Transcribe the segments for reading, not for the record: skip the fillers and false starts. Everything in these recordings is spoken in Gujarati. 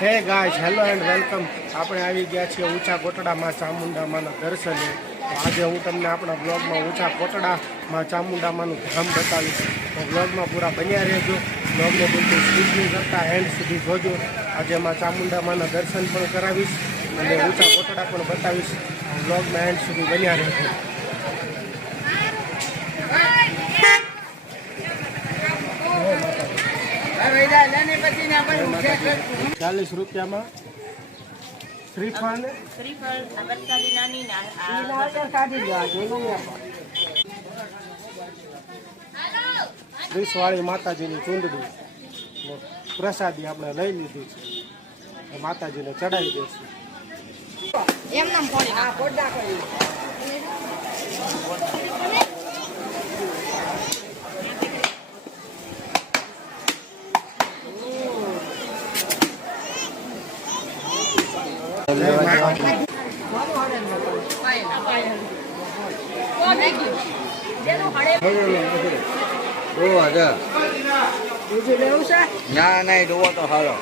હે ગાઈસ, હેલો એન્ડ વેલકમ. આપણે આવી ગયા છીએ ઊંચા કોટડામાં ચામુંડામાના દર્શને. આજે હું તમને આપણા બ્લોગમાં ઊંચા કોટડામાં ચામુંડામાનું ધામ બતાવીશ. તો બ્લોગમાં પૂરા બન્યા રહેજો. બ્લોગને બિલકુલ સ્કીપ નહીં કરતા, એન્ડ સુધી જોજો. આજે માં ચામુંડામાના દર્શન પણ કરાવીશ અને ઊંચા કોટડા પણ બતાવીશ. બ્લોગમાં એન્ડ સુધી બન્યા રહેજો. 40 રૂપિયામાં શ્રીફળ ત્રીસવાળી માતાજીની ચૂંદડી પ્રસાદી આપણે લઈ લીધી છે, માતાજીને ચડાવી દઈશું. ના નહીં જોવો તો હાલો.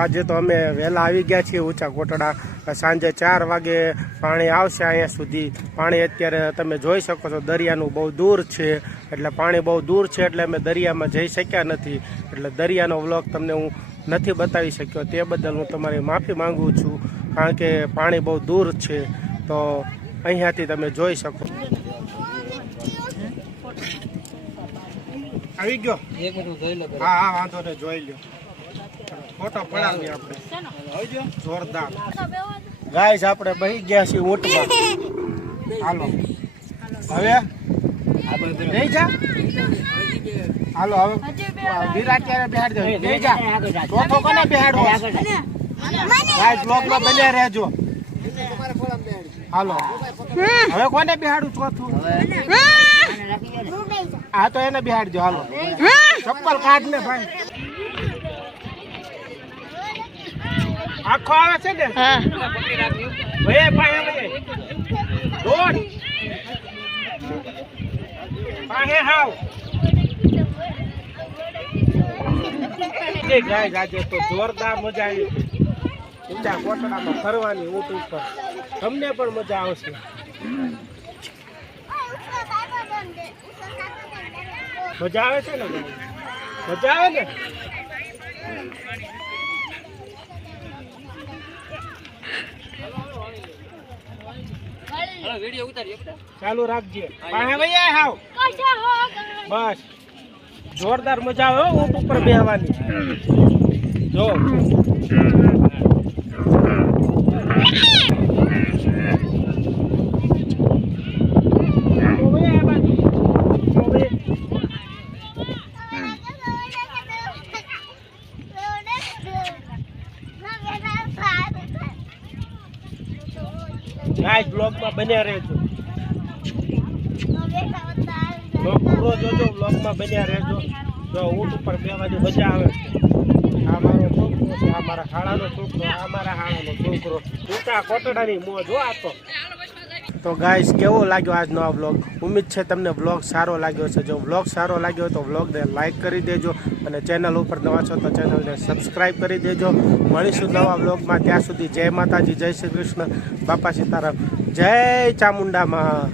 આજે તો અમે વહેલા આવી ગયા છીએ ઊંચા કોટડા. સાંજે 4 વાગે પાણી આવશે અહીંયા સુધી. પાણી અત્યારે તમે જોઈ શકો છો દરિયાનું બહુ દૂર છે, એટલે પાણી બહુ દૂર છે એટલે અમે દરિયામાં જઈ શક્યા નથી. એટલે દરિયાનો વ્લોગ તમને હું નથી બતાવી શક્યો, તે બદલ હું તમારી માફી માંગુ છું. કારણ કે પાણી બહુ દૂર છે. તો અહીંયાથી તમે જોઈ શકો. આવી ગયો? હા હા, વાંધો ને, જોઈ લ્યો. ફોટો પડાવીએ આપણે જોરદાર. ગાઈસ આપણે બેસી ગયા છીએ ઊંટમાં. હાલો હવે નહીં જા. હાલો હવે વિરાટ ક્યારે બેહાડ દે. નહીં જા. ચોથો કોને બેહાડવો? ગાઈસ બ્લોગમાં બન્યા રહેજો. હાલો હવે કોને બેહાડું ચોથું? હા તો એને બેહાડજો. હાલો ચપ્પલ કાઢ ને ભાઈ. આખો આવે છે ને? ભાઈ ભાઈ દોડ પાહે હાવ. ગાઈસ આજે તો જોરદાર મજા આવી. ઊંચા કોટડામાં ફરવાની ઊંટ ઉપર તમને પણ મજા આવશે. મજા આવે છે ને? મજા આવે ને? ચાલુ રાખજે. બસ જોરદાર મજા આવે ઊંટ ઉપર બેહવાની. જો ગાઈસ બ્લોગમાં બન્યા રહેજો. બ્લોગ પૂરો જોજો. બ્લોગમાં બન્યા રહેજો. જો ઊંટ ઉપર બેહવાની મજા આવે. આ મારો છોકરો છે, આ મારા હાળાનો છોકરો, આ મારા હાળાનો છોકરો. ઊંચા કોટડાની મોજ હો આ તો ગાઈસ કેવો લાગ્યો આજનો આ વ્લોગ? ઉમ્મીદ છે તમને વ્લોગ સારો લાગ્યો છે. જો વ્લોગ સારો લાગ્યો હોય તો વ્લોગને લાઈક કરી દેજો અને ચેનલ ઉપર નવા છો તો ચેનલને સબસ્ક્રાઈબ કરી દેજો. મળીશું નવા વ્લોગમાં. ત્યાં સુધી જય માતાજી, જય શ્રી કૃષ્ણ, બાપા સીતારામ, જય ચામુંડામાં.